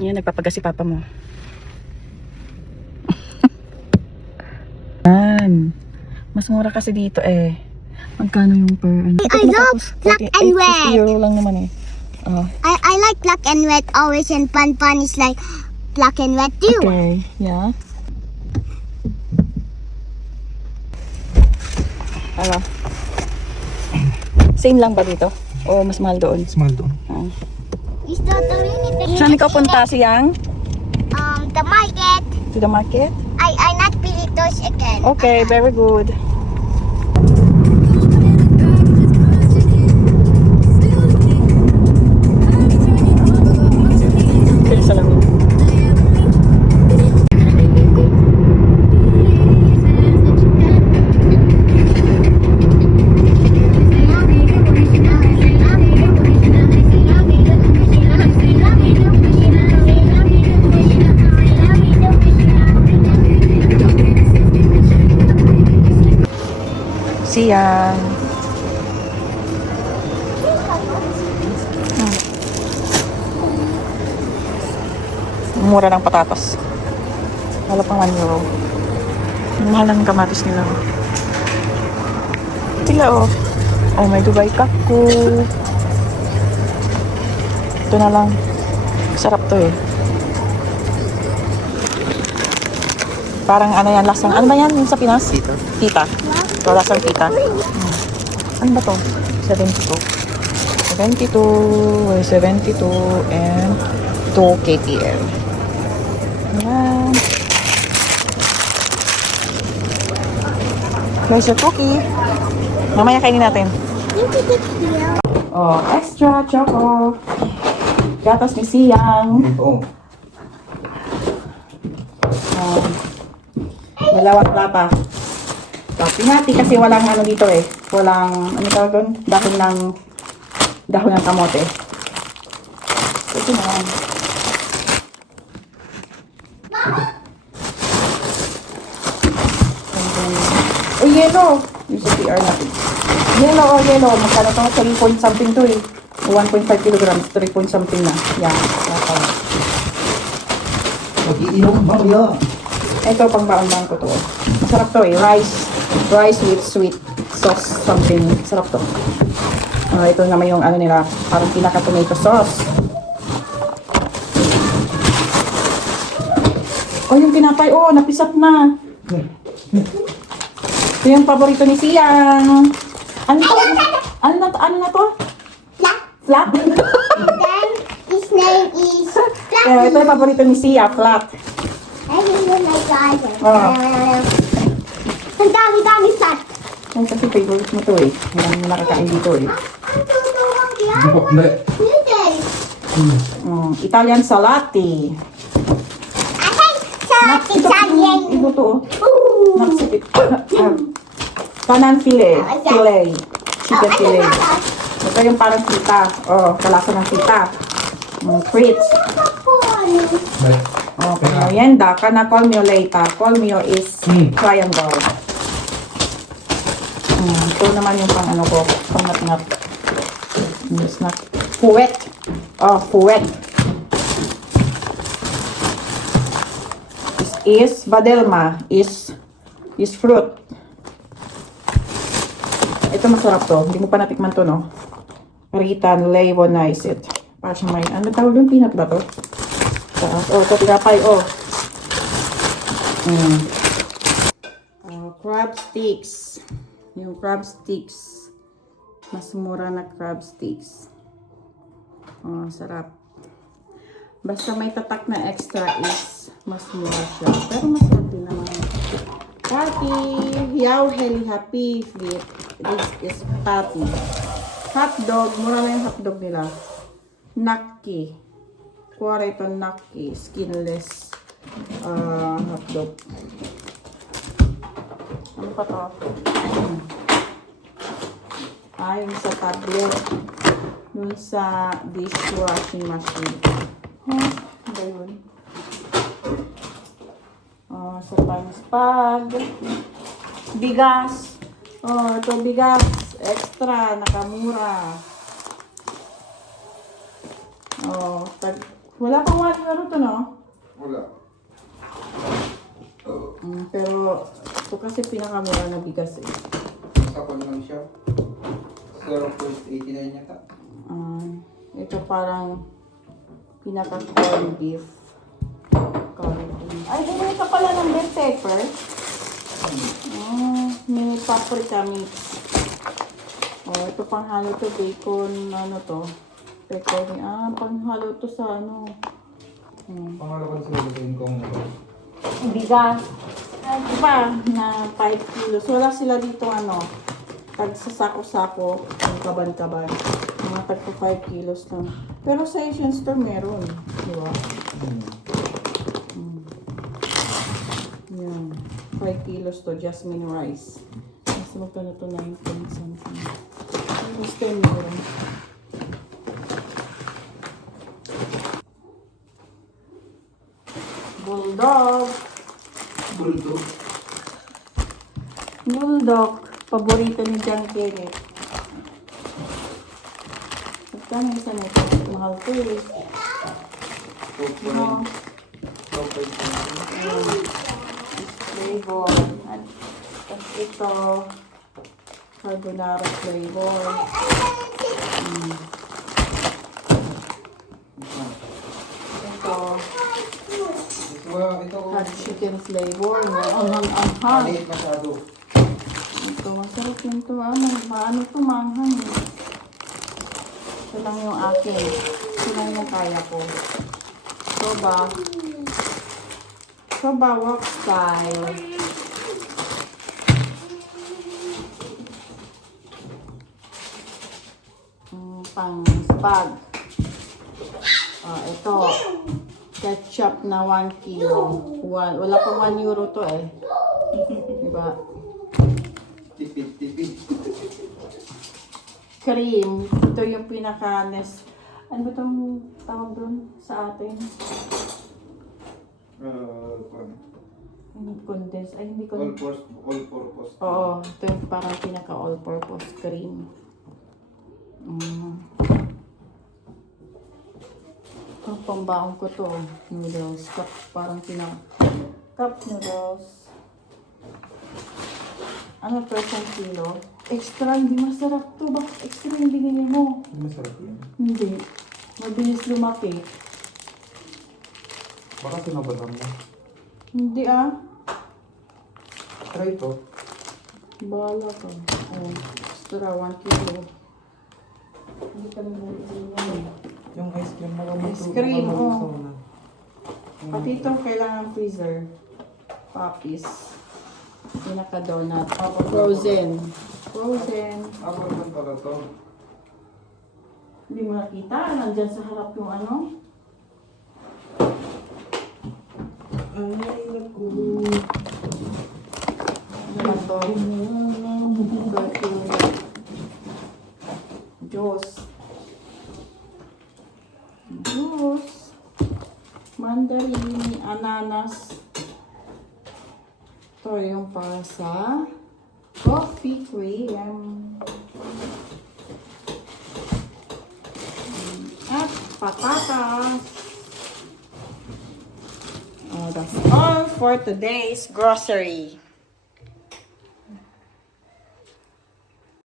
Yan, nagpapagas si papa mo. Yan. Mas mura kasi dito eh. Magkano yung per ano? I love black and red. €50 lang naman eh. Oh. I like black and red always, and Pan is like black and red too. Okay, yeah. Ano? Same lang ba dito? O mas mahal doon? Mas mahal doon. Ah. You start doing it. Saan ikaw punta siyang? The market. To the market? I not Pilitos again. Okay, very good. Salamin. Siyang. Mura ng patatas. Wala pang €1. Mahal ng kamatis nila. Sila oh. Oh, may Dubai Kaku. Ito na lang. Sarap to eh. Parang ano yan, lasang. Ano ba yan yung sa Pinas? Tita. Tita. Ito, lasang tita. Ano ba to? 72. 72 and 2 KTL. Ayan. There's your cookie. Mamaya kainin natin. Oh, extra choco. Gatas ni Siyang. Oo. Dalawang lata. So, pinati kasi walang ano dito eh. Walang, ano tawag doon? Dahon ng kamote. So, ito na lang. Oh, yellow. Yung sa PR natin. Yellow, yellow. Magkano ito? 3 point something to eh. 1.5 kilograms. 3 point something na. Yan. Mag-iinom mamaya. Ito, pang baon-baon ko to. Masarap to eh. Rice with sweet sauce something. Sarap to. Ito naman yung ano nila. Parang pinaka-tomato sauce. Oh, yung tinapay. Oh, napisap na. Ito yung paborito ni Siyang. Ano to? Ano na to? Flat? Then his name is Ito yung paborito ni Sia. Flat. I think you're my garden. Oh. Ang dami flat. Ay, kasi favorite mo to eh. Walang nakakain dito eh. Bukok na. Italian salati. I think salad Italian. Ibo to oh. Naksipit. Kanan filet. Filet. Chicken filet. Ito yung parang pita. Oh, kalasa ng pita. Grits. Oh, merienda. Kana call mio later. Call mio is triangle. Ito naman yung pang ano ko. Pang nat-nat. Snack. Fuet. Oh, fuet. This is badelma. Is fruit. Ito masarap to. Hindi mo pa natikman to, no? Rita Leivonize it. Para siya may, ano tawag yung peanut ba to? Oh, ito tinapay, oh. Crab sticks. Yung crab sticks. Mas mura na crab sticks. Oh, sarap. Basta may tatak na extra is mas mura siya. Pero masarap din naman. Patty. Yaw heli happy fit. This is patty. Hotdog. Mura na yung hotdog nila. Nakki. Kuwara ito nakki. Skinless hotdog. Ano pa to? Ay, sa tablet. Dun sa dishwashing machine. Huh? Ano ba yun? Sa pang-spag. Bigas. Oh, ito bigas. Extra. Nakamura. Oh, tag Wala pang 1 euro to, no? Wala. Pero ito kasi pinakamura na bigas eh. Sakon lang siya. 0.89 yata. Ito parang pinaka-corn beef. Corn beef. Ay, bumili ka pala ng bell pepper. May paprika mix. Ito panghalo to bacon, ano to? Pepper. Panghalo to sa ano. Pangalakan sa lulutuin kong Bigas. Ay, diba? Na 5 kilos. Wala sila dito ano. Tag sa sako-sako. Yung kaban-kaban. Mga tag 5 kilos lang. Pero sa Asian store meron. Diba? Yan. 5 kilos to. Jasmine rice. Mas magkano to 19 something. Gusto meron. Bulldog. bulldog. Bulldog. Paborito ni John Kenneth. Magkano isa na ito? Mahal ko eh. No. Flavor. At ito. Carbonara flavor. Ito. Ito, Hot chicken flavor. Anghang-anghang. maliit masyado. Ito, masarap yun to ah. Maano to, manghang eh. Ito lang yung akin. Ito lang yung kaya ko. Soba. Soba wok style. Pang spag. Ito. Ketchup na 1 kilo. Wala pa 1 euro to eh. Diba? Tipid. Cream. Ito yung pinaka-nest. Ano ba itong tawag doon sa atin? Hindi condense. Ay, hindi All condense. purpose. Oo. Ito yung parang pinaka-all-purpose cream. Ang pambaon ko to. Noodles. Parang cup noodles. Ano to? 1 kilo? Extra, hindi masarap to. Bakit extra yung binili mo? Masarap yun. Hindi. Mabilis lumaki. Baka sinabatan mo. Hindi ah. Try ito. Bahala ka. Extra 1 kilo. Hindi kami bumili yan. Yung ice cream na Ice cream, Pati ito kailangan freezer. Poppies. Pinaka-donut. Frozen. Ako naman pala to. Hindi mo nakita? Nandyan sa harap yung ano? Ay, naku. Ano ba to? Perfume. Juice. Mandarin, ananas. Ito yung para sa coffee cream. At patatas. That's all for today's grocery.